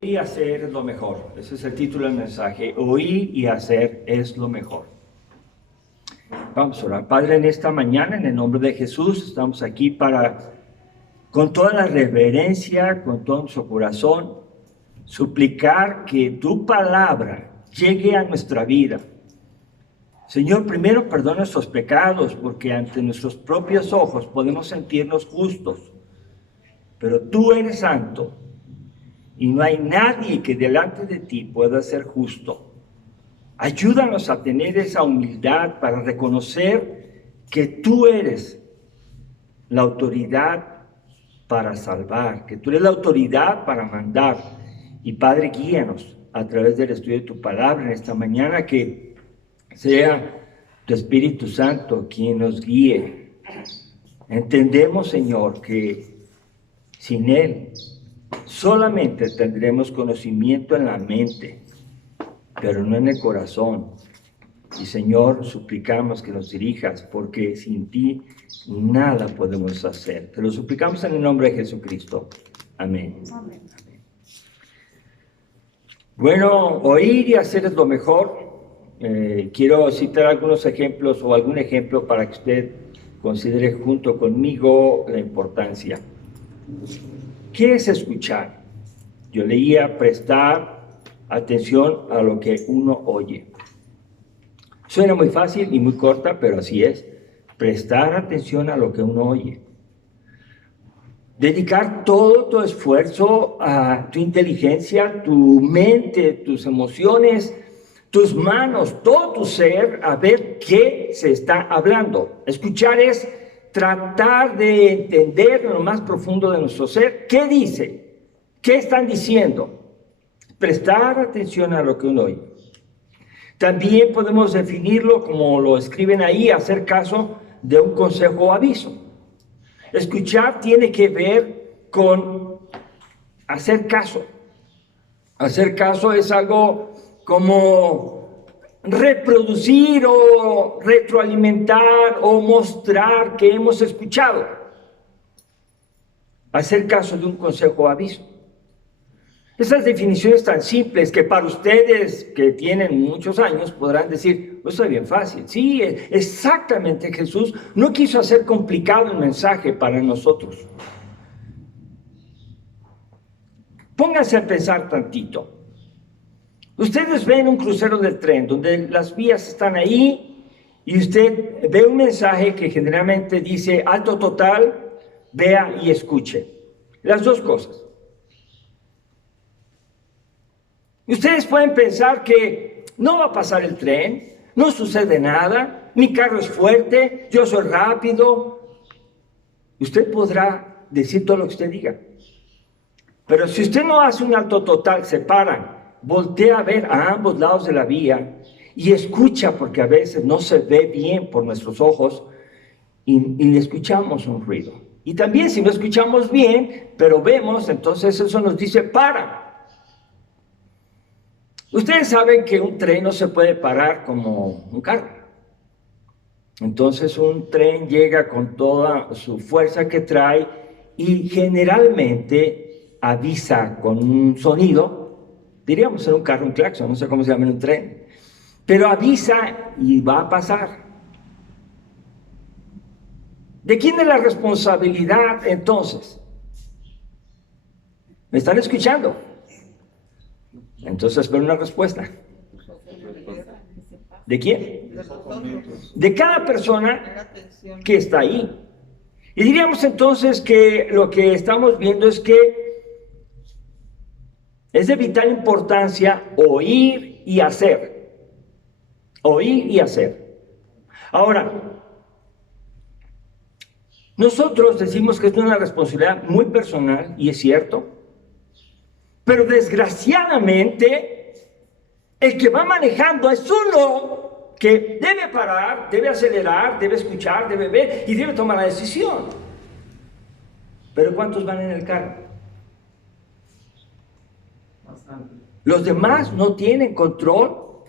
Y hacer es lo mejor. Ese es el título del mensaje. Oír y hacer es lo mejor. Vamos a orar. Padre, en esta mañana, en el nombre de Jesús, estamos aquí para, con toda la reverencia, con todo nuestro corazón, suplicar que tu palabra llegue a nuestra vida. Señor, primero perdona nuestros pecados, porque ante nuestros propios ojos podemos sentirnos justos. Pero tú eres santo. Y no hay nadie que delante de ti pueda ser justo. Ayúdanos a tener esa humildad para reconocer que tú eres la autoridad para salvar, que tú eres la autoridad para mandar. Y Padre, guíanos a través del estudio de tu palabra en esta mañana, que sea tu Espíritu Santo quien nos guíe. Entendemos, Señor, que sin Él solamente tendremos conocimiento en la mente, pero no en el corazón. Y Señor, suplicamos que nos dirijas, porque sin ti nada podemos hacer. Te lo suplicamos en el nombre de Jesucristo. Amén. Amén. Bueno, oír y hacer es lo mejor. Quiero citar algunos ejemplos o algún ejemplo para que usted considere junto conmigo la importancia. ¿Qué es escuchar? Yo leía prestar atención a lo que uno oye. Suena muy fácil y muy corta, pero así es. Prestar atención a lo que uno oye. Dedicar todo tu esfuerzo a tu inteligencia, tu mente, tus emociones, tus manos, todo tu ser, a ver qué se está hablando. Escuchar es tratar de entender en lo más profundo de nuestro ser qué dice, qué están diciendo. Prestar atención a lo que uno oye. También podemos definirlo como lo escriben ahí, hacer caso de un consejo o aviso. Escuchar tiene que ver con hacer caso. Hacer caso es algo como reproducir o retroalimentar o mostrar que hemos escuchado. Hacer caso de un consejo o aviso. Esas definiciones tan simples que para ustedes que tienen muchos años podrán decir, pues es bien fácil. Sí, exactamente, Jesús no quiso hacer complicado el mensaje para nosotros. Pónganse a pensar tantito. Ustedes ven un crucero del tren donde las vías están ahí y usted ve un mensaje que generalmente dice alto total, vea y escuche. Las dos cosas. Ustedes pueden pensar que no va a pasar el tren, no sucede nada, mi carro es fuerte, yo soy rápido. Usted podrá decir todo lo que usted diga. Pero si usted no hace un alto total, se para, voltea a ver a ambos lados de la vía y escucha, porque a veces no se ve bien por nuestros ojos y escuchamos un ruido. Y también si no escuchamos bien, pero vemos, entonces eso nos dice para. Ustedes saben que un tren no se puede parar como un carro. Entonces un tren llega con toda su fuerza que trae y generalmente avisa con un sonido, diríamos en un carro un claxon, no sé cómo se llama en un tren, pero avisa y va a pasar. ¿De quién es la responsabilidad entonces? ¿Me están escuchando? Entonces espero una respuesta. ¿De quién? De cada persona que está ahí. Y diríamos entonces que lo que estamos viendo es que es de vital importancia oír y hacer. Oír y hacer. Ahora, nosotros decimos que es una responsabilidad muy personal, y es cierto, pero desgraciadamente el que va manejando es uno que debe parar, debe acelerar, debe escuchar, debe ver y debe tomar la decisión. Pero ¿cuántos van en el carro? Bastante. Los demás no tienen control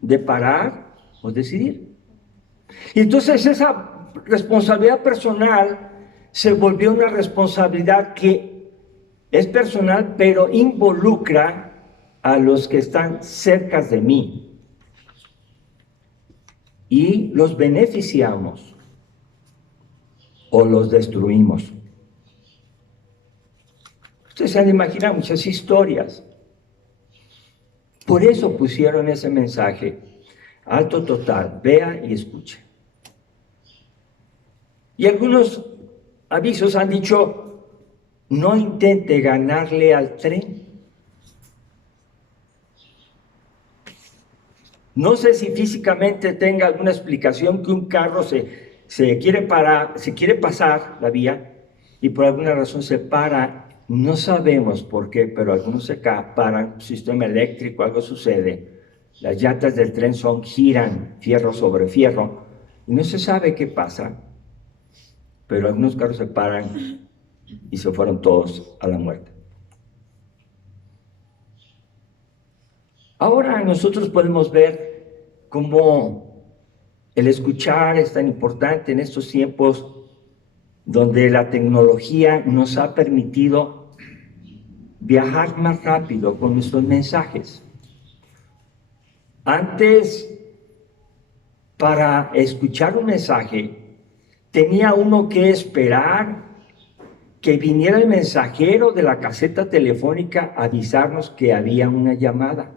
de parar o decidir. Y entonces esa responsabilidad personal se volvió una responsabilidad que Es personal, pero involucra a los que están cerca de mí. Y los beneficiamos o los destruimos. Ustedes se han de imaginar muchas historias. Por eso pusieron ese mensaje, alto total, vea y escuche. Y algunos avisos han dicho, no intente ganarle al tren. No sé si físicamente tenga alguna explicación que un carro se quiere pasar la vía y por alguna razón se para. No sabemos por qué, pero algunos se paran, un sistema eléctrico, algo sucede. Las llantas del tren giran fierro sobre fierro y no se sabe qué pasa, pero algunos carros se paran y se fueron todos a la muerte. Ahora nosotros podemos ver cómo el escuchar es tan importante en estos tiempos donde la tecnología nos ha permitido viajar más rápido con nuestros mensajes. Antes, para escuchar un mensaje, tenía uno que esperar que viniera el mensajero de la caseta telefónica a avisarnos que había una llamada.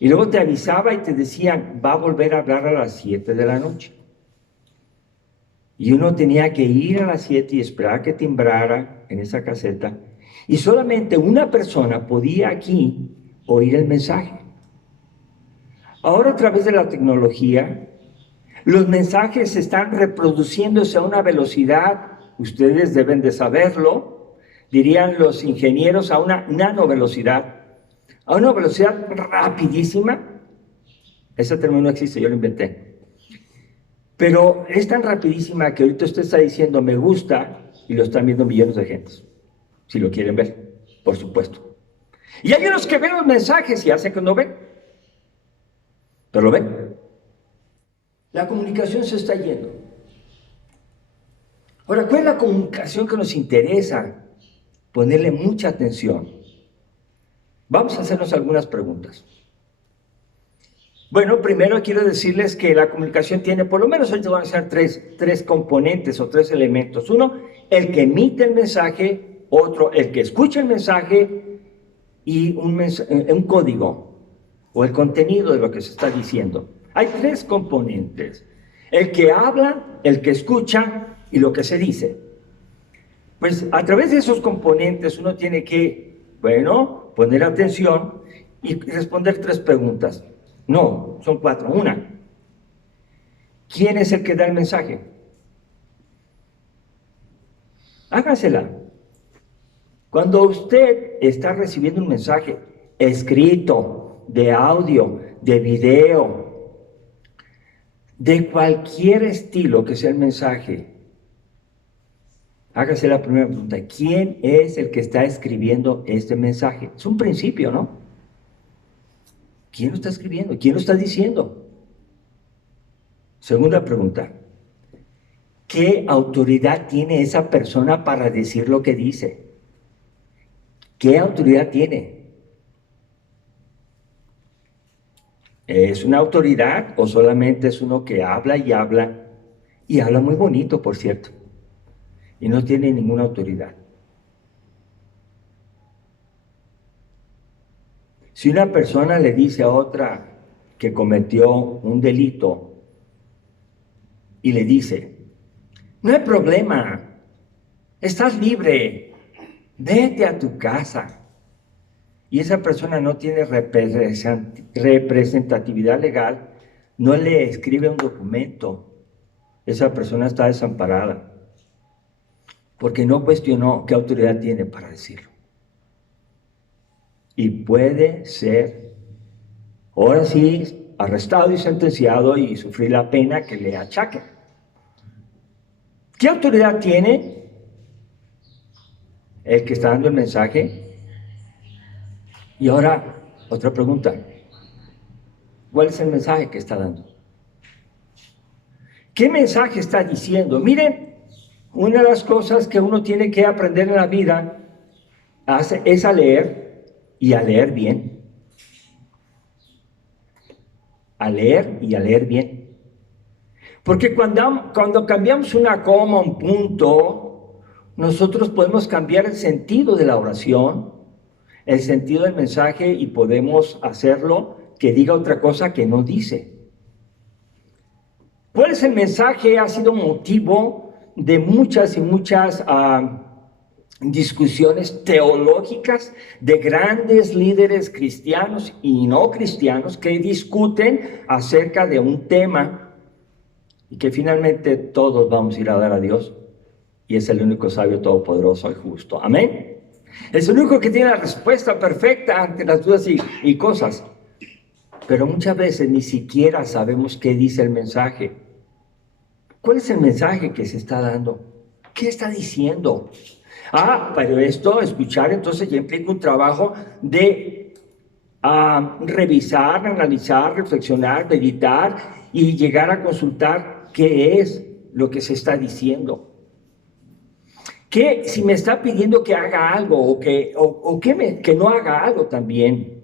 Y luego te avisaba y te decían, va a volver a hablar a las 7 de la noche. Y uno tenía que ir a las 7 y esperar que timbrara en esa caseta. Y solamente una persona podía aquí oír el mensaje. Ahora, a través de la tecnología, los mensajes están reproduciéndose a una velocidad, ustedes deben de saberlo, dirían los ingenieros, a una nanovelocidad, a una velocidad rapidísima. Ese término no existe, yo lo inventé. Pero es tan rapidísima que ahorita usted está diciendo me gusta y lo están viendo millones de gentes. Si lo quieren ver, por supuesto. Y hay unos que ven los mensajes y hacen que no ven. Pero lo ven. La comunicación se está yendo. Ahora, ¿cuál es la comunicación que nos interesa ponerle mucha atención? Vamos a hacernos algunas preguntas. Bueno, primero quiero decirles que la comunicación tiene, por lo menos ahorita van a ser tres componentes o tres elementos. Uno, el que emite el mensaje, otro, el que escucha el mensaje y un código o el contenido de lo que se está diciendo. Hay tres componentes, el que habla, el que escucha y lo que se dice. Pues a través de esos componentes uno tiene que, bueno, poner atención y responder tres preguntas. No, son cuatro. Una, ¿quién es el que da el mensaje? Hágasela. Cuando usted está recibiendo un mensaje escrito, de audio, de video, de cualquier estilo que sea el mensaje, hágase la primera pregunta. ¿Quién es el que está escribiendo este mensaje? Es un principio, ¿no? ¿Quién lo está escribiendo? ¿Quién lo está diciendo? Segunda pregunta. ¿Qué autoridad tiene esa persona para decir lo que dice? ¿Qué autoridad tiene? ¿Es una autoridad o solamente es uno que habla y habla? Y habla muy bonito, por cierto. Y no tiene ninguna autoridad. Si una persona le dice a otra que cometió un delito y le dice, no hay problema, estás libre, vete a tu casa. Y esa persona no tiene representatividad legal, no le escribe un documento, esa persona está desamparada, porque no cuestionó qué autoridad tiene para decirlo. Y puede ser, ahora sí, arrestado y sentenciado y sufrir la pena que le achaque. ¿Qué autoridad tiene el que está dando el mensaje? Y ahora, otra pregunta. ¿Cuál es el mensaje que está dando? ¿Qué mensaje está diciendo? Miren, una de las cosas que uno tiene que aprender en la vida es a leer y a leer bien. A leer y a leer bien. Porque cuando cambiamos una coma, un punto, nosotros podemos cambiar el sentido de la oración, el sentido del mensaje, y podemos hacerlo que diga otra cosa que no dice. ¿Cuál es el mensaje? Ha sido motivo de muchas y muchas discusiones teológicas de grandes líderes cristianos y no cristianos que discuten acerca de un tema y que finalmente todos vamos a ir a dar a Dios, y es el único sabio, todopoderoso y justo. Amén. Es el único que tiene la respuesta perfecta ante las dudas y cosas. Pero muchas veces ni siquiera sabemos qué dice el mensaje. ¿Cuál es el mensaje que se está dando? ¿Qué está diciendo? Pero esto, escuchar, entonces ya implica un trabajo de revisar, analizar, reflexionar, meditar y llegar a consultar qué es lo que se está diciendo. Que si me está pidiendo que haga algo que no haga algo también.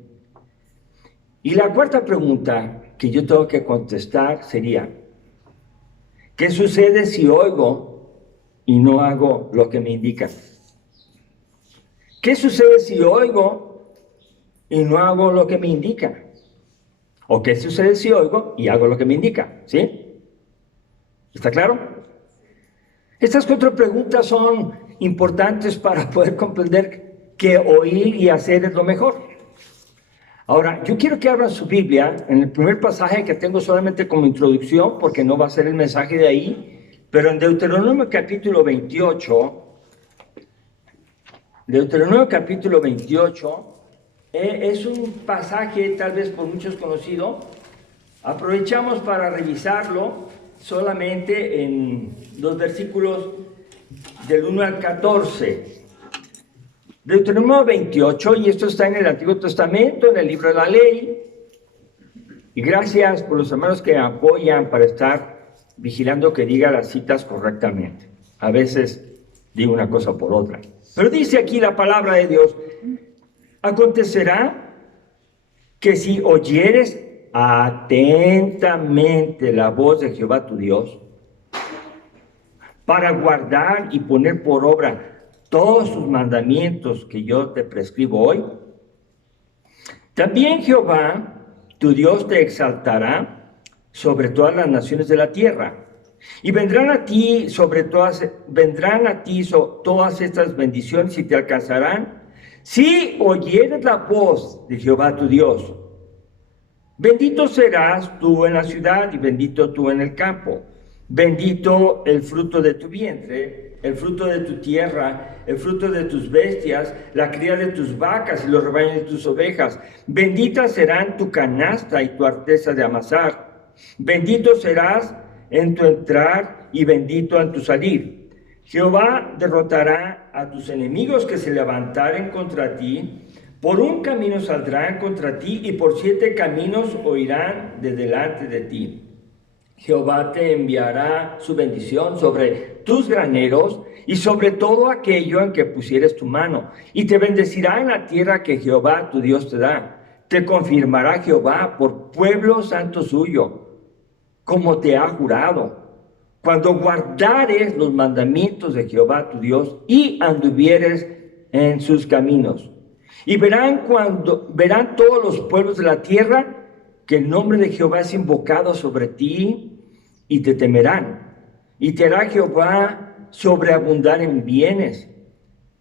Y la cuarta pregunta que yo tengo que contestar sería: ¿qué sucede si oigo y no hago lo que me indica? ¿Qué sucede si oigo y no hago lo que me indica? ¿O qué sucede si oigo y hago lo que me indica? ¿Sí? ¿Está claro? Estas cuatro preguntas son importantes para poder comprender que oír y hacer es lo mejor. Ahora, yo quiero que abran su Biblia en el primer pasaje que tengo solamente como introducción, porque no va a ser el mensaje de ahí, pero en Deuteronomio capítulo 28, es un pasaje tal vez por muchos conocido. Aprovechamos para revisarlo solamente en los versículos del 1 al 14. Deuteronomio 28, y esto está en el Antiguo Testamento, en el libro de la Ley. Y gracias por los hermanos que apoyan para estar vigilando que diga las citas correctamente. A veces digo una cosa por otra. Pero dice aquí la palabra de Dios: acontecerá que si oyeres atentamente la voz de Jehová tu Dios, para guardar y poner por obra todos sus mandamientos que yo te prescribo hoy, también Jehová tu Dios te exaltará sobre todas las naciones de la tierra, y vendrán a ti todas estas bendiciones y te alcanzarán si oyeres la voz de Jehová tu Dios. Bendito serás tú en la ciudad y bendito tú en el campo. Bendito el fruto de tu vientre, el fruto de tu tierra, el fruto de tus bestias, la cría de tus vacas y los rebaños de tus ovejas. Benditas serán tu canasta y tu arteza de amasar. Bendito serás en tu entrar y bendito en tu salir. Jehová derrotará a tus enemigos que se levantaren contra ti. Por un camino saldrán contra ti y por 7 caminos huirán de delante de ti. Jehová te enviará su bendición sobre tus graneros y sobre todo aquello en que pusieres tu mano, y te bendecirá en la tierra que Jehová tu Dios te da. Te confirmará Jehová por pueblo santo suyo, como te ha jurado, cuando guardares los mandamientos de Jehová tu Dios y anduvieres en sus caminos. Y verán todos los pueblos de la tierra que el nombre de Jehová es invocado sobre ti, y te temerán. Y te hará Jehová sobreabundar en bienes,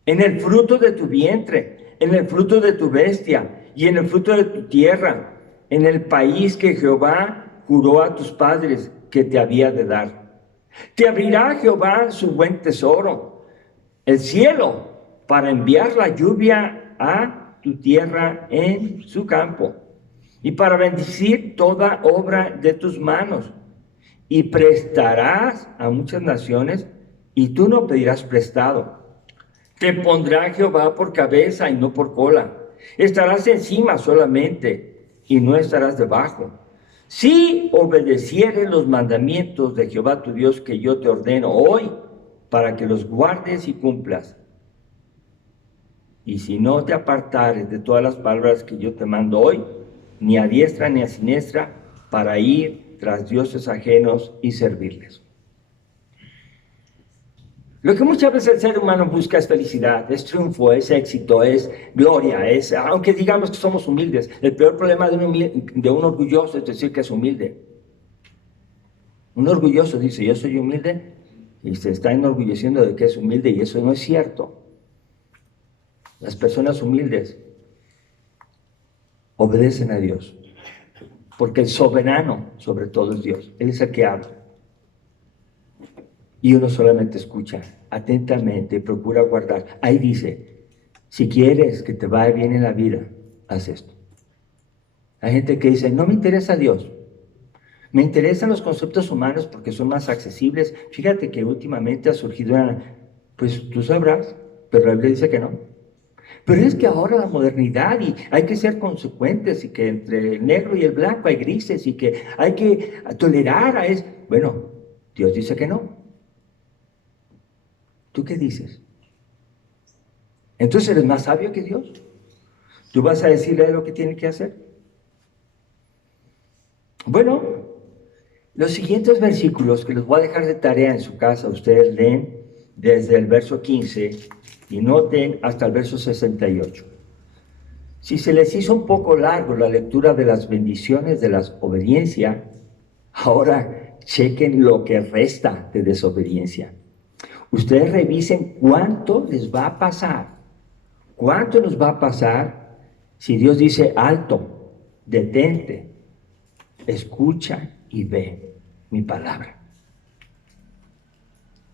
en el fruto de tu vientre, en el fruto de tu bestia, y en el fruto de tu tierra, en el país que Jehová juró a tus padres que te había de dar. Te abrirá Jehová su buen tesoro, el cielo, para enviar la lluvia a tu tierra en su campo, y para bendecir toda obra de tus manos. Y prestarás a muchas naciones, y tú no pedirás prestado. Te pondrá Jehová por cabeza y no por cola. Estarás encima solamente, y no estarás debajo. Si obedecieres los mandamientos de Jehová tu Dios que yo te ordeno hoy, para que los guardes y cumplas. Y si no te apartares de todas las palabras que yo te mando hoy, ni a diestra ni a siniestra, para ir tras dioses ajenos y servirles. Lo que muchas veces el ser humano busca es felicidad, es triunfo, es éxito, es gloria, aunque digamos que somos humildes, el peor problema de un orgulloso es decir que es humilde. Un orgulloso dice, yo soy humilde, y se está enorgulleciendo de que es humilde, y eso no es cierto. Las personas humildes obedecen a Dios, porque el soberano sobre todo es Dios, Él es el que habla. Y uno solamente escucha atentamente, procura guardar. Ahí dice, si quieres que te vaya bien en la vida, haz esto. Hay gente que dice, no me interesa Dios, me interesan los conceptos humanos porque son más accesibles. Fíjate que últimamente ha surgido pues tú sabrás, pero la Biblia dice que no. Pero es que ahora la modernidad y hay que ser consecuentes y que entre el negro y el blanco hay grises y que hay que tolerar a eso. Bueno, Dios dice que no. ¿Tú qué dices? Entonces eres más sabio que Dios. ¿Tú vas a decirle lo que tiene que hacer? Bueno, los siguientes versículos que les voy a dejar de tarea en su casa, ustedes leen desde el verso 15 y noten hasta el verso 68. Si se les hizo un poco largo la lectura de las bendiciones de la obediencia, ahora chequen lo que resta de desobediencia. Ustedes revisen cuánto les va a pasar. ¿Cuánto nos va a pasar si Dios dice alto, detente, escucha y ve mi palabra?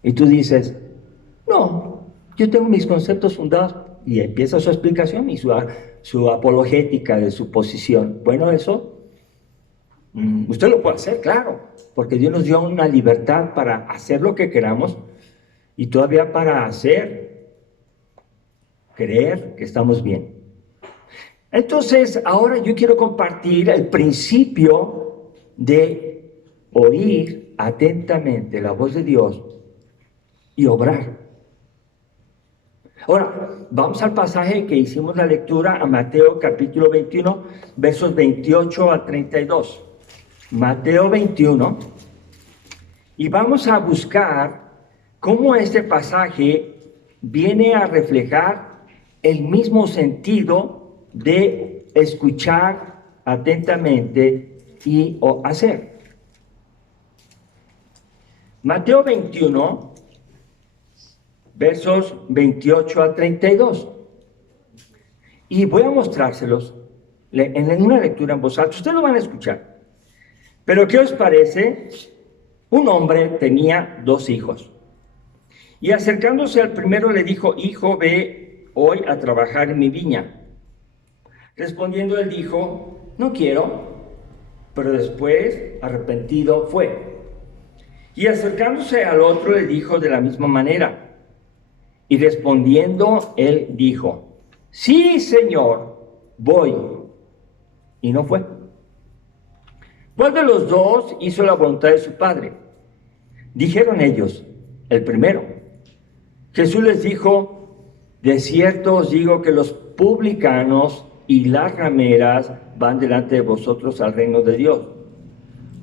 Y tú dices, no, yo tengo mis conceptos fundados, y empieza su explicación y su apologética de su posición. Bueno, eso usted lo puede hacer, claro, porque Dios nos dio una libertad para hacer lo que queramos y todavía para creer que estamos bien. Entonces, ahora yo quiero compartir el principio de oír atentamente la voz de Dios y obrar. Ahora, vamos al pasaje que hicimos la lectura, a Mateo capítulo 21, versos 28 a 32. Mateo 21, y vamos a buscar cómo este pasaje viene a reflejar el mismo sentido de escuchar atentamente y hacer. Mateo 21, versos 28 a 32. Y voy a mostrárselos en una lectura en voz alta. Ustedes lo van a escuchar. Pero ¿qué os parece? Un hombre tenía 2 hijos. Y acercándose al primero le dijo, hijo, ve hoy a trabajar en mi viña. Respondiendo él dijo, no quiero. Pero después, arrepentido, fue. Y acercándose al otro le dijo de la misma manera. Y respondiendo él dijo, sí, Señor, voy. Y no fue. ¿Cuál de los 2 hizo la voluntad de su padre? Dijeron ellos, el primero. Jesús les dijo, de cierto os digo que los publicanos y las rameras van delante de vosotros al reino de Dios.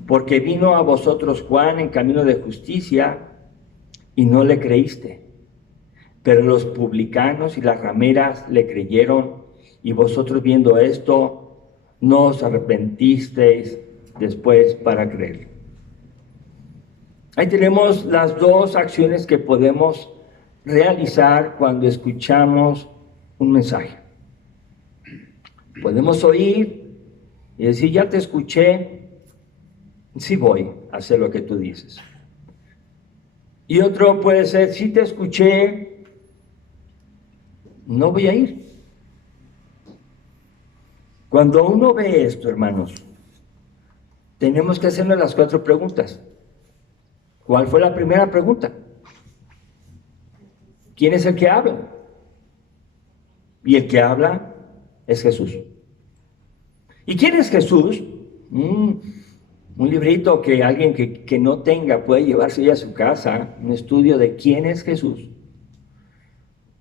Porque vino a vosotros Juan en camino de justicia y no le creíste. Pero los publicanos y las rameras le creyeron, y vosotros viendo esto, no os arrepentisteis después para creer. Ahí tenemos las 2 acciones que podemos realizar cuando escuchamos un mensaje. Podemos oír y decir, ya te escuché, sí voy a hacer lo que tú dices. Y otro puede ser, sí te escuché, no voy a ir. Cuando uno ve esto, hermanos, tenemos que hacernos las 4 preguntas. ¿Cuál fue la primera pregunta? ¿Quién es el que habla? Y el que habla es Jesús. ¿Y quién es Jesús? Un librito que alguien que no tenga puede llevarse ya a su casa, un estudio de quién es Jesús,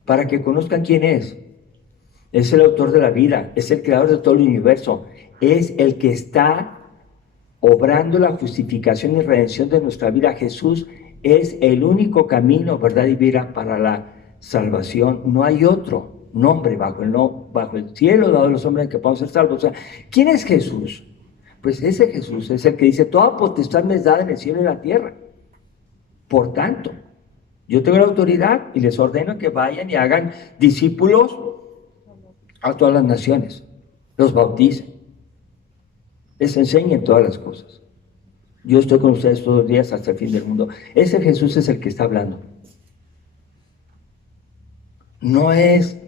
para que conozcan quién es. Es el autor de la vida, es el creador de todo el universo, es el que está obrando la justificación y redención de nuestra vida. Jesús es el único camino, verdad y vida para la salvación. No hay otro nombre bajo el cielo dado a los hombres en que podamos ser salvos. O sea, ¿quién es Jesús? Pues ese Jesús es el que dice: toda potestad me es dada en el cielo y en la tierra. Por tanto, yo tengo la autoridad y les ordeno que vayan y hagan discípulos a todas las naciones, los bauticen, les enseñen todas las cosas. Yo estoy con ustedes todos los días hasta el fin del mundo. Ese Jesús es el que está hablando. No es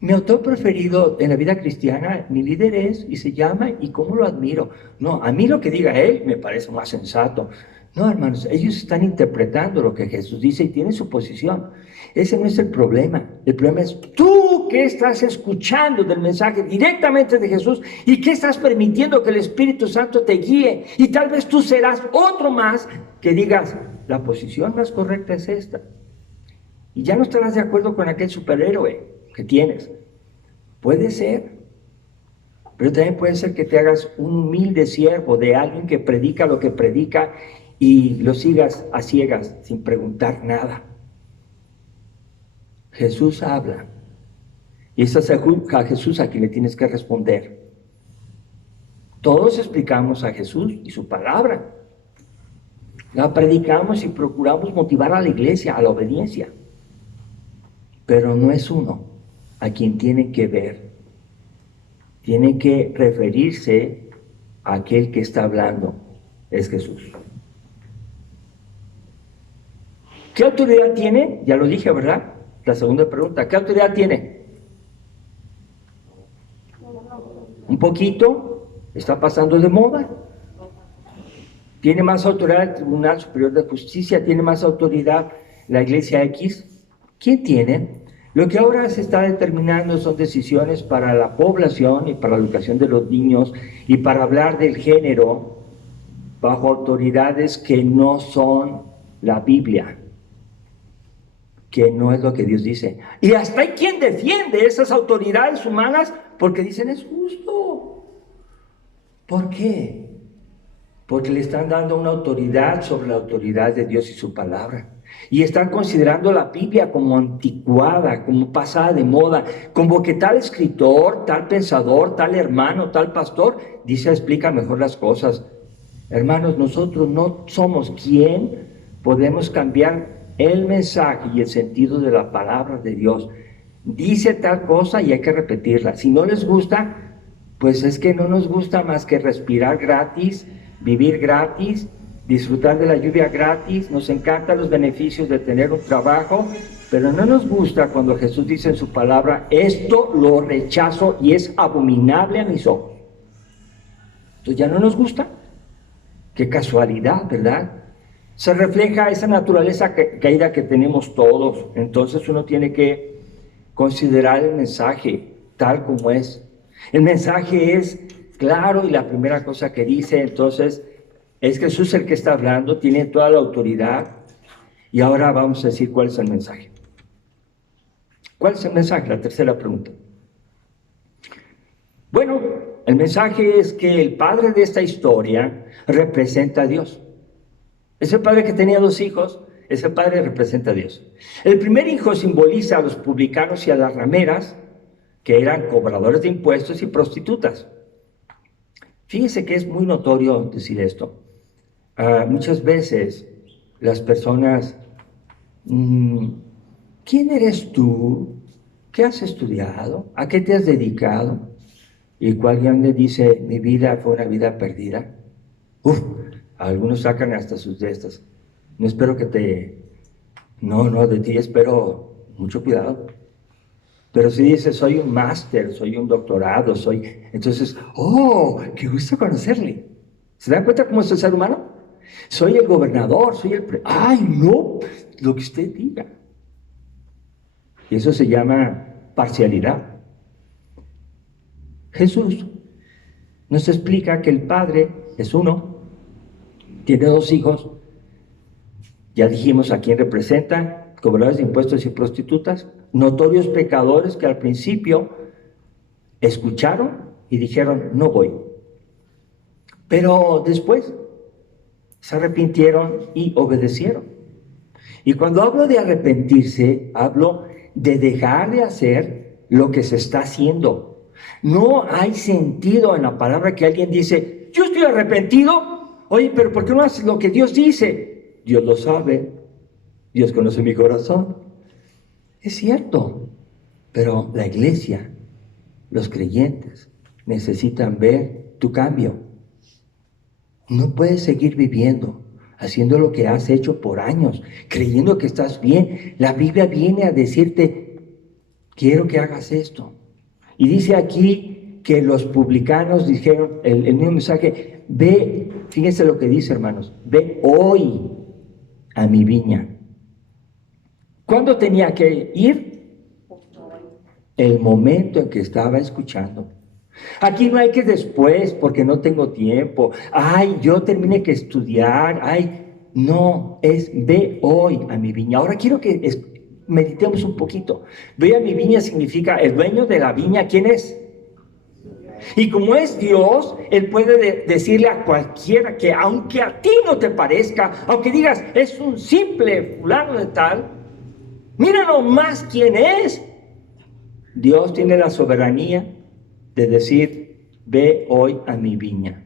mi autor preferido en la vida cristiana, mi líder es, y se llama, y cómo lo admiro. No, a mí lo que diga él me parece más sensato. No, hermanos, ellos están interpretando lo que Jesús dice y tienen su posición. Ese no es el problema. El problema es tú que estás escuchando del mensaje directamente de Jesús y que estás permitiendo que el Espíritu Santo te guíe. Y tal vez tú serás otro más que digas: la posición más correcta es esta. Y ya no estarás de acuerdo con aquel superhéroe que tienes. Puede ser. Pero también puede ser que te hagas un humilde siervo de alguien que predica lo que predica y lo sigas a ciegas sin preguntar nada. Jesús habla y es a Jesús a quien le tienes que responder. Todos explicamos a Jesús y su palabra. La predicamos y procuramos motivar a la iglesia a la obediencia. Pero no es uno a quien tienen que ver. Tiene que referirse a aquel que está hablando. Es Jesús. ¿Qué autoridad tiene? Ya lo dije, ¿verdad? La segunda pregunta. ¿Qué autoridad tiene? Un poquito. Está pasando de moda. ¿Tiene más autoridad el Tribunal Superior de Justicia? ¿Tiene más autoridad la Iglesia X? ¿Quién tiene? Lo que ahora se está determinando son decisiones para la población y para la educación de los niños y para hablar del género bajo autoridades que no son la Biblia, que no es lo que Dios dice. Y hasta hay quien defiende esas autoridades humanas porque dicen: es justo. ¿Por qué? Porque le están dando una autoridad sobre la autoridad de Dios y su palabra. Y están considerando la Biblia como anticuada, como pasada de moda, como que tal escritor, tal pensador, tal hermano, tal pastor, dice, explica mejor las cosas. Hermanos, nosotros no somos quien podemos cambiar el mensaje y el sentido de la palabra de Dios. Dice tal cosa y hay que repetirla. Si no les gusta, pues es que no nos gusta más que respirar gratis, vivir gratis, disfrutar de la lluvia gratis. Nos encantan los beneficios de tener un trabajo, pero no nos gusta cuando Jesús dice en su palabra: esto lo rechazo y es abominable a mis ojos. Entonces ya no nos gusta. Qué casualidad, ¿verdad? Se refleja esa naturaleza caída que tenemos todos. Entonces uno tiene que considerar el mensaje tal como es. El mensaje es claro y la primera cosa que dice entonces es Jesús el que está hablando, tiene toda la autoridad. Y ahora vamos a decir cuál es el mensaje. ¿Cuál es el mensaje? La tercera pregunta. Bueno, el mensaje es que el padre de esta historia representa a Dios. Ese padre que tenía 2 hijos, ese padre representa a Dios. El primer hijo simboliza a los publicanos y a las rameras, que eran cobradores de impuestos y prostitutas. Fíjese que es muy notorio decir esto. Muchas veces las personas, ¿quién eres tú? ¿Qué has estudiado? ¿A qué te has dedicado? Y cuando alguien le dice, mi vida fue una vida perdida. Algunos sacan hasta sus de estas. No espero que de ti espero mucho cuidado. Pero si dices, soy un máster, soy un doctorado, entonces, qué gusto conocerle. ¿Se dan cuenta cómo es el ser humano? Soy el gobernador, no, lo que usted diga. Y eso se llama parcialidad. Jesús nos explica que el Padre es uno, tiene 2 hijos, ya dijimos a quién representa, cobradores de impuestos y prostitutas, notorios pecadores que al principio escucharon y dijeron, no voy. Pero después se arrepintieron y obedecieron. Y cuando hablo de arrepentirse, hablo de dejar de hacer lo que se está haciendo. No hay sentido en la palabra que alguien dice, yo estoy arrepentido. Oye, pero ¿por qué no haces lo que Dios dice? Dios lo sabe. Dios conoce mi corazón. Es cierto, pero la iglesia, los creyentes, necesitan ver tu cambio. No puedes seguir viviendo, haciendo lo que has hecho por años, creyendo que estás bien. La Biblia viene a decirte, quiero que hagas esto. Y dice aquí que los publicanos dijeron, el mismo mensaje, ve, fíjense lo que dice, hermanos, ve hoy a mi viña. ¿Cuándo tenía que ir? El momento en que estaba escuchando. Aquí no hay que después, porque no tengo tiempo. Ay, yo terminé que estudiar. Ay, no, es ve hoy a mi viña. Ahora quiero que meditemos un poquito. Ve a mi viña significa el dueño de la viña, ¿quién es? Y como es Dios, Él puede decirle a cualquiera que aunque a ti no te parezca, aunque digas, es un simple fulano de tal, mira nomás quién es. Dios tiene la soberanía de decir, ve hoy a mi viña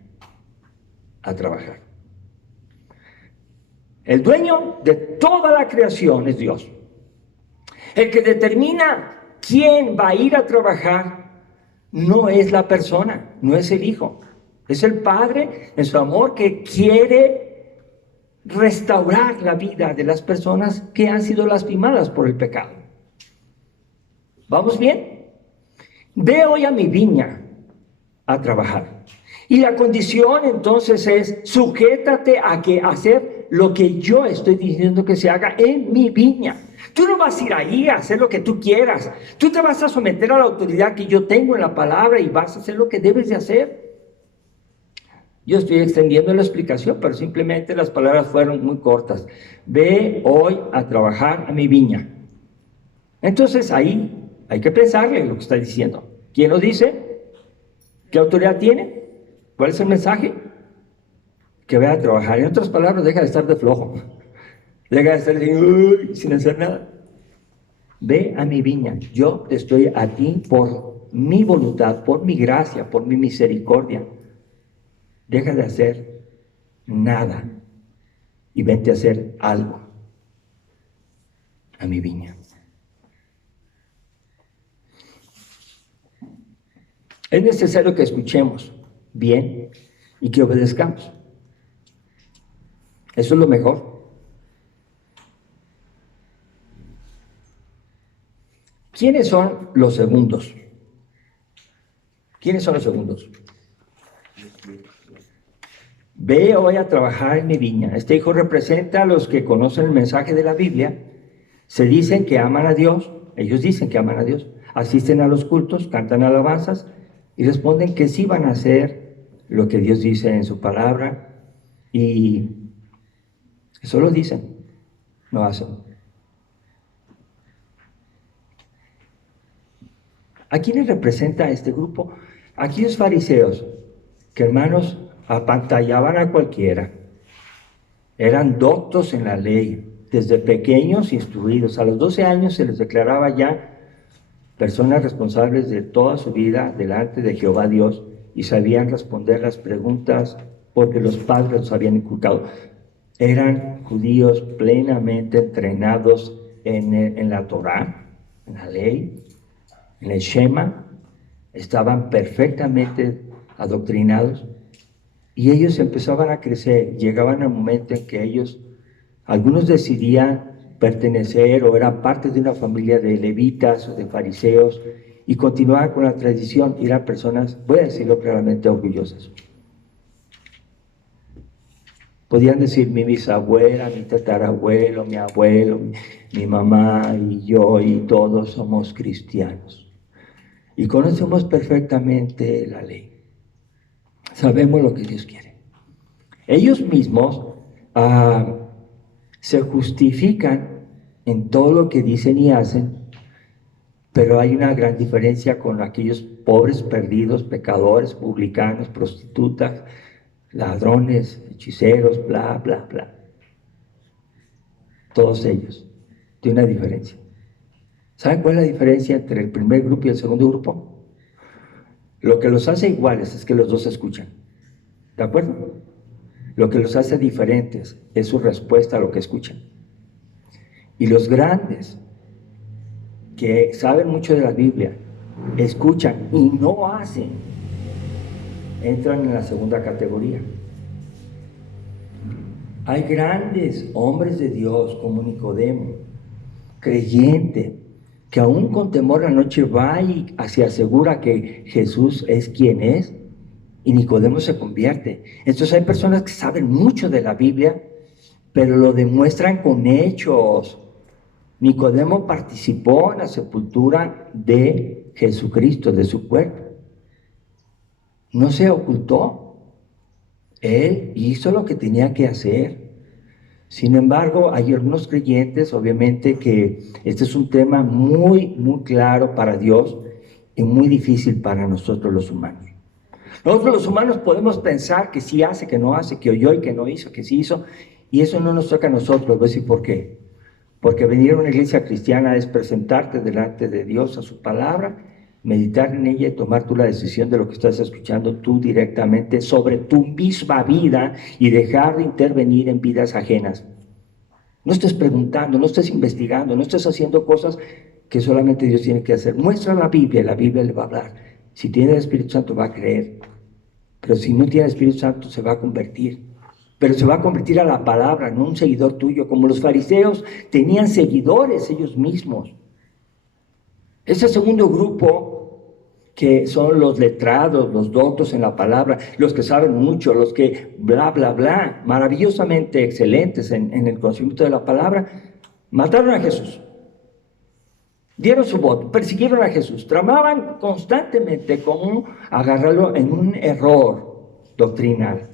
a trabajar. El dueño de toda la creación es Dios. El que determina quién va a ir a trabajar no es la persona, no es el hijo. Es el Padre en su amor que quiere restaurar la vida de las personas que han sido lastimadas por el pecado. ¿Vamos bien? Ve hoy a mi viña a trabajar. Y la condición entonces es, sujétate a que hacer lo que yo estoy diciendo que se haga en mi viña. Tú no vas a ir ahí a hacer lo que tú quieras. Tú te vas a someter a la autoridad que yo tengo en la palabra y vas a hacer lo que debes de hacer. Yo estoy extendiendo la explicación, pero simplemente las palabras fueron muy cortas. Ve hoy a trabajar a mi viña. Entonces ahí hay que pensarle lo que está diciendo. ¿Quién lo dice? ¿Qué autoridad tiene? ¿Cuál es el mensaje? Que vaya a trabajar. En otras palabras, deja de estar de flojo. Deja de estar sin hacer nada. Ve a mi viña. Yo estoy a ti por mi voluntad, por mi gracia, por mi misericordia. Deja de hacer nada y vente a hacer algo a mi viña. Es necesario que escuchemos bien y que obedezcamos. Eso es lo mejor. ¿Quiénes son los segundos? ¿Quiénes son los segundos? Ve hoy a trabajar en mi viña. Este hijo representa a los que conocen el mensaje de la Biblia, se dicen que aman a Dios, ellos dicen que aman a Dios, asisten a los cultos, cantan alabanzas y responden que sí van a hacer lo que Dios dice en su palabra y solo dicen, no hacen. ¿A quiénes representa este grupo? A aquellos fariseos que, hermanos, apantallaban a cualquiera. Eran doctos en la ley, desde pequeños instruidos. A los 12 años se les declaraba ya personas responsables de toda su vida delante de Jehová Dios y sabían responder las preguntas porque los padres los habían inculcado. Eran judíos plenamente entrenados en la Torá, en la ley, en el Shema. Estaban perfectamente adoctrinados y ellos empezaban a crecer. Llegaban al momento en que algunos decidían pertenecer o eran parte de una familia de levitas o de fariseos y continuaban con la tradición y eran personas, voy a decirlo claramente, orgullosas. Podían decir mi bisabuela, mi tatarabuelo, mi abuelo, mi mamá y yo y todos somos cristianos. Y conocemos perfectamente la ley. Sabemos lo que Dios quiere. Ellos mismos se justifican en todo lo que dicen y hacen, pero hay una gran diferencia con aquellos pobres, perdidos, pecadores, publicanos, prostitutas, ladrones, hechiceros, bla, bla, bla. Todos ellos. Tiene una diferencia. ¿Saben cuál es la diferencia entre el primer grupo y el segundo grupo? Lo que los hace iguales es que los dos escuchan. ¿De acuerdo? Lo que los hace diferentes es su respuesta a lo que escuchan. Y los grandes, que saben mucho de la Biblia, escuchan y no hacen, entran en la segunda categoría. Hay grandes hombres de Dios como Nicodemo, creyente, que aún con temor la noche va y se asegura que Jesús es quien es, y Nicodemo se convierte. Entonces hay personas que saben mucho de la Biblia, pero lo demuestran con hechos. Nicodemo participó en la sepultura de Jesucristo, de su cuerpo. No se ocultó. Él hizo lo que tenía que hacer. Sin embargo, hay algunos creyentes, obviamente, que este es un tema muy, muy claro para Dios y muy difícil para nosotros los humanos. Nosotros los humanos podemos pensar que sí hace, que no hace, que oyó y que no hizo, que sí hizo, y eso no nos toca a nosotros. Voy a decir por qué. Porque venir a una iglesia cristiana es presentarte delante de Dios a su palabra, meditar en ella y tomar tú la decisión de lo que estás escuchando tú directamente sobre tu misma vida y dejar de intervenir en vidas ajenas. No estés preguntando, no estés investigando, no estés haciendo cosas que solamente Dios tiene que hacer. Muestra la Biblia le va a hablar. Si tiene el Espíritu Santo va a creer, pero si no tiene el Espíritu Santo se va a convertir. Pero se va a convertir a la palabra, no un seguidor tuyo, como los fariseos tenían seguidores ellos mismos. Ese segundo grupo, que son los letrados, los doctos en la palabra, los que saben mucho, los que bla, bla, bla, maravillosamente excelentes en el conocimiento de la palabra, mataron a Jesús. Dieron su voto, persiguieron a Jesús, tramaban constantemente con agarrarlo en un error doctrinal.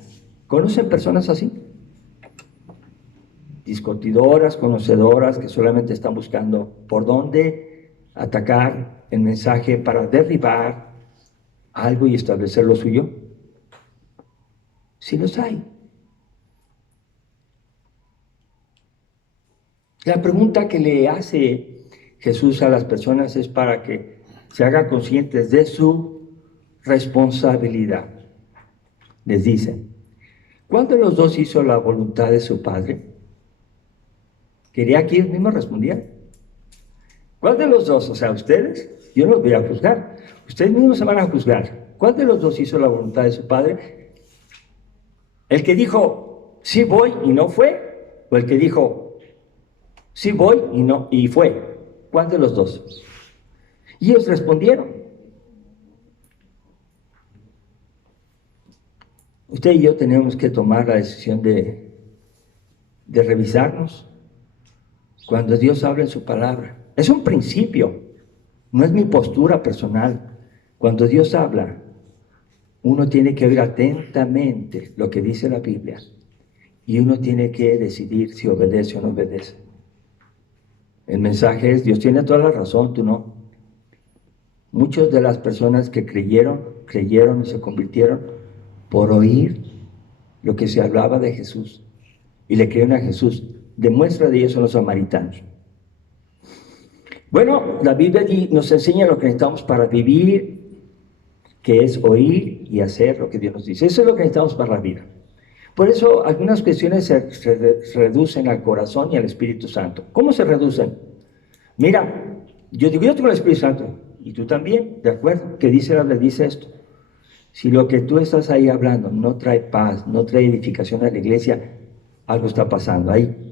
¿Conocen personas así? Discutidoras, conocedoras, que solamente están buscando por dónde atacar el mensaje para derribar algo y establecer lo suyo. Sí los hay. La pregunta que le hace Jesús a las personas es para que se hagan conscientes de su responsabilidad. Les dice: ¿cuál de los dos hizo la voluntad de su padre? Quería que ellos mismos respondieran. ¿Cuál de los dos? O sea, ustedes, yo no los voy a juzgar. Ustedes mismos se van a juzgar. ¿Cuál de los dos hizo la voluntad de su padre? ¿El que dijo, sí voy y no fue? ¿O el que dijo, sí voy y no y fue? ¿Cuál de los dos? Y ellos respondieron. Usted y yo tenemos que tomar la decisión de revisarnos cuando Dios habla en su palabra. Es un principio, no es mi postura personal. Cuando Dios habla, uno tiene que oír atentamente lo que dice la Biblia y uno tiene que decidir si obedece o no obedece. El mensaje es: Dios tiene toda la razón, tú no. Muchas de las personas que creyeron y se convirtieron por oír lo que se hablaba de Jesús y le creyeron a Jesús. Demuestra de ello son los samaritanos. Bueno, la Biblia nos enseña lo que necesitamos para vivir, que es oír y hacer lo que Dios nos dice. Eso es lo que necesitamos para la vida. Por eso algunas cuestiones se reducen al corazón y al Espíritu Santo. ¿Cómo se reducen? Mira, yo digo, yo tengo el Espíritu Santo, y tú también, ¿de acuerdo? ¿Qué dice la Biblia? Dice esto: si lo que tú estás ahí hablando no trae paz, no trae edificación a la iglesia, algo está pasando ahí.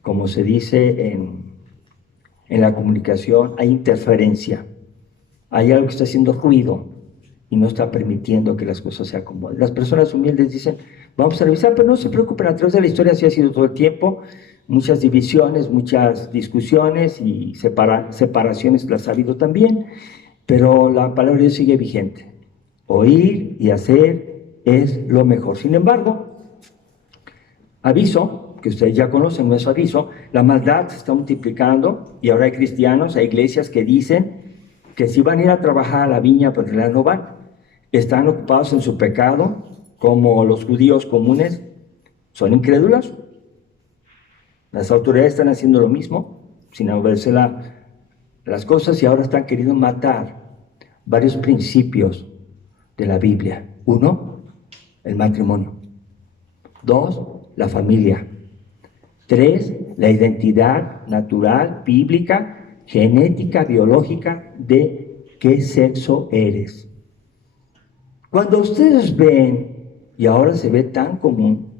Como se dice en la comunicación, hay interferencia. Hay algo que está haciendo ruido y no está permitiendo que las cosas se acomoden. Las personas humildes dicen, vamos a revisar, pero no se preocupen, a través de la historia así ha sido todo el tiempo. Muchas divisiones, muchas discusiones y separaciones las ha habido también, pero la palabra de Dios sigue vigente. Oír y hacer es lo mejor. Sin embargo, aviso, que ustedes ya conocen, no es aviso, la maldad se está multiplicando y ahora hay cristianos, hay iglesias que dicen que sí van a ir a trabajar a la viña, pero en realidad no van. Están ocupados en su pecado, como los judíos comunes, son incrédulos. Las autoridades están haciendo lo mismo, sin obedecer las cosas, y ahora están queriendo matar varios principios de la Biblia. 1, el matrimonio. 2, la familia. 3, la identidad natural, bíblica, genética, biológica de qué sexo eres. Cuando ustedes ven, y ahora se ve tan común,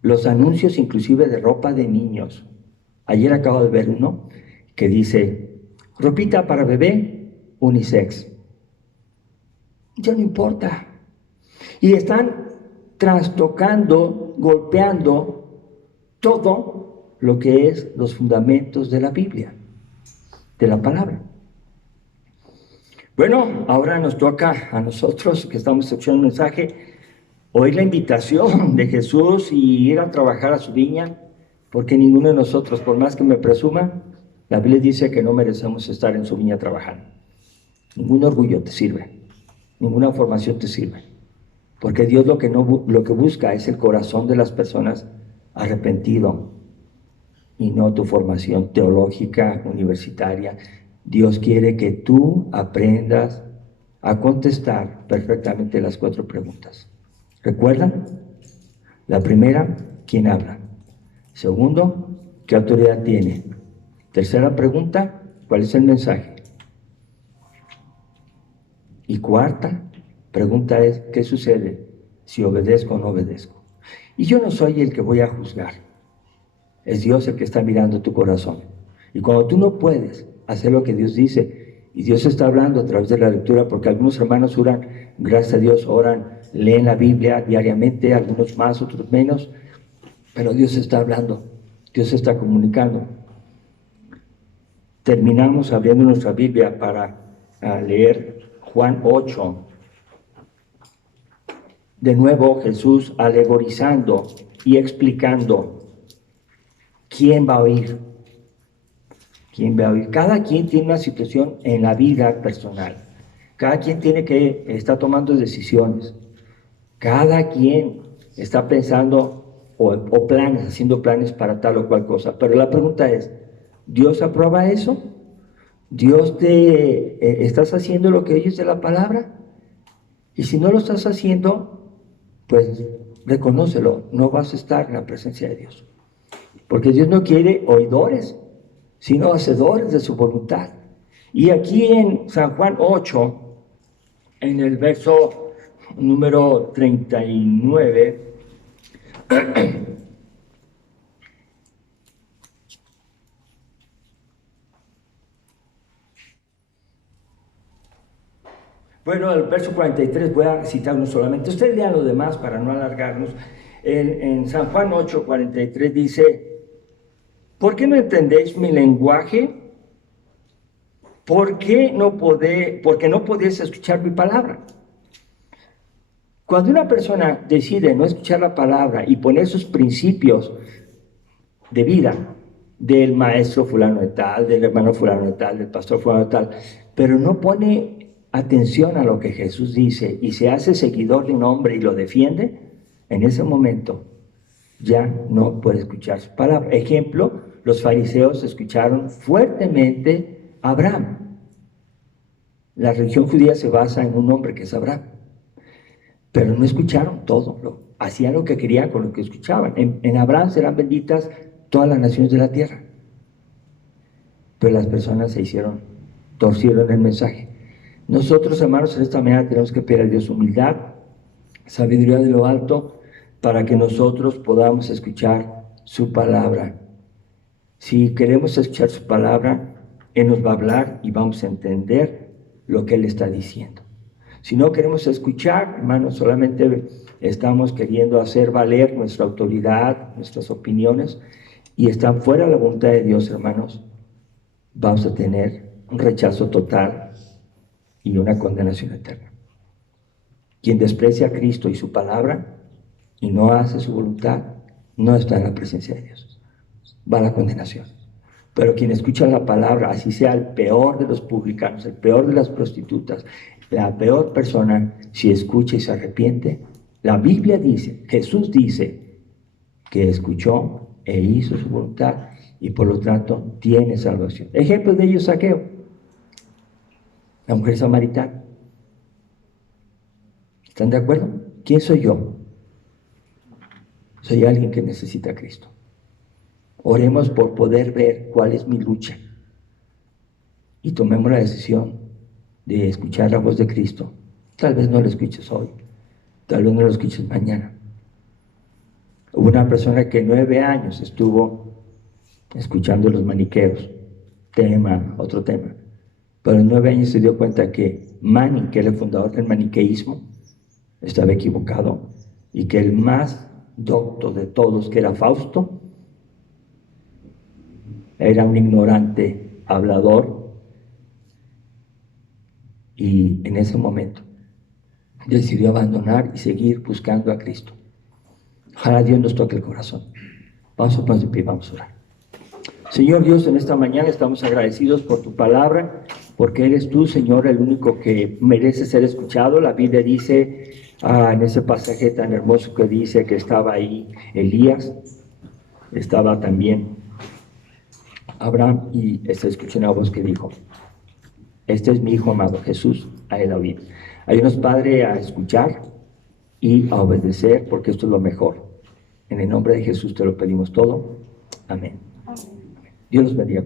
los anuncios inclusive de ropa de niños. Ayer acabo de ver uno que dice, ropita para bebé, unisex. Ya no importa. Y están trastocando, golpeando todo lo que es los fundamentos de la Biblia, de la palabra. Bueno, ahora nos toca a nosotros que estamos escuchando el mensaje, oír la invitación de Jesús y ir a trabajar a su viña, porque ninguno de nosotros, por más que me presuma, la Biblia dice que no merecemos estar en su viña trabajando. Ningún orgullo te sirve, ninguna formación te sirve, porque Dios lo que busca es el corazón de las personas arrepentido y no tu formación teológica, universitaria. Dios quiere que tú aprendas a contestar perfectamente las 4 preguntas. ¿Recuerdan? La primera, ¿quién habla? Segundo, ¿qué autoridad tiene? Tercera pregunta, ¿cuál es el mensaje? Y cuarta pregunta es, ¿qué sucede si obedezco o no obedezco? Y yo no soy el que voy a juzgar. Es Dios el que está mirando tu corazón. Y cuando tú no puedes hacer lo que Dios dice, y Dios está hablando a través de la lectura, porque algunos hermanos oran, gracias a Dios, oran, leen la Biblia diariamente, algunos más, otros menos, pero Dios está hablando, Dios está comunicando. Terminamos abriendo nuestra Biblia para leer Juan 8. De nuevo Jesús alegorizando y explicando quién va a oír. ¿Quién va a oír? Cada quien tiene una situación en la vida personal. Cada quien está tomando decisiones. Cada quien está pensando o planes, haciendo planes para tal o cual cosa. Pero la pregunta es, ¿Dios aprueba eso? ¿Dios estás haciendo lo que oyes de la palabra? Y si no lo estás haciendo, pues reconócelo, no vas a estar en la presencia de Dios. Porque Dios no quiere oidores, sino hacedores de su voluntad. Y aquí en San Juan 8, en el verso número 39, bueno, el verso 43 voy a citar uno solamente. Ustedes lean lo demás para no alargarnos. En San Juan 8, 43 dice, ¿por qué no entendéis mi lenguaje? Porque no podéis escuchar mi palabra. Cuando una persona decide no escuchar la palabra y poner sus principios de vida del maestro fulano de tal, del hermano fulano de tal, del pastor fulano de tal, pero no pone atención a lo que Jesús dice y se hace seguidor de un hombre y lo defiende, en ese momento ya no puede escuchar su palabra. Ejemplo, los fariseos escucharon fuertemente a Abraham. La religión judía se basa en un hombre que es Abraham, pero no escucharon todo, hacían lo que querían con lo que escuchaban. En Abraham serán benditas todas las naciones de la tierra, pero las personas torcieron el mensaje. Nosotros, hermanos, en esta mañana tenemos que pedir a Dios humildad, sabiduría de lo alto, para que nosotros podamos escuchar su palabra. Si queremos escuchar su palabra, Él nos va a hablar y vamos a entender lo que Él está diciendo. Si no queremos escuchar, hermanos, solamente estamos queriendo hacer valer nuestra autoridad, nuestras opiniones, y están fuera de la voluntad de Dios, hermanos, vamos a tener un rechazo total y una condenación eterna. Quien desprecia a Cristo y su palabra y no hace su voluntad, no está en la presencia de Dios, va a la condenación. Pero quien escucha la palabra, así sea el peor de los publicanos, el peor de las prostitutas, la peor persona, si escucha y se arrepiente, la Biblia dice, Jesús dice que escuchó e hizo su voluntad y por lo tanto tiene salvación. Ejemplo de ello, Zaqueo, la mujer samaritana. ¿Están de acuerdo? ¿Quién soy yo? Soy alguien que necesita a Cristo. Oremos por poder ver cuál es mi lucha y tomemos la decisión de escuchar la voz de Cristo. Tal vez no la escuches hoy, tal vez no la escuches mañana. Hubo una persona que 9 años estuvo escuchando los maniqueos, otro tema, pero en 9 años se dio cuenta que Manning, que era el fundador del maniqueísmo, estaba equivocado y que el más docto de todos, que era Fausto, era un ignorante hablador, y en ese momento decidió abandonar y seguir buscando a Cristo. Ojalá Dios nos toque el corazón. Vamos a ponernos de pie, vamos a orar. Señor Dios, en esta mañana estamos agradecidos por tu palabra, porque eres tú, Señor, el único que merece ser escuchado. La Biblia dice, en ese pasaje tan hermoso que dice que estaba ahí Elías, estaba también Abraham, y se escuchó una voz que dijo, este es mi Hijo amado, Jesús, a él oír. Ayúdanos, Padre, a escuchar y a obedecer, porque esto es lo mejor. En el nombre de Jesús te lo pedimos todo. Amén. Dios los bendiga.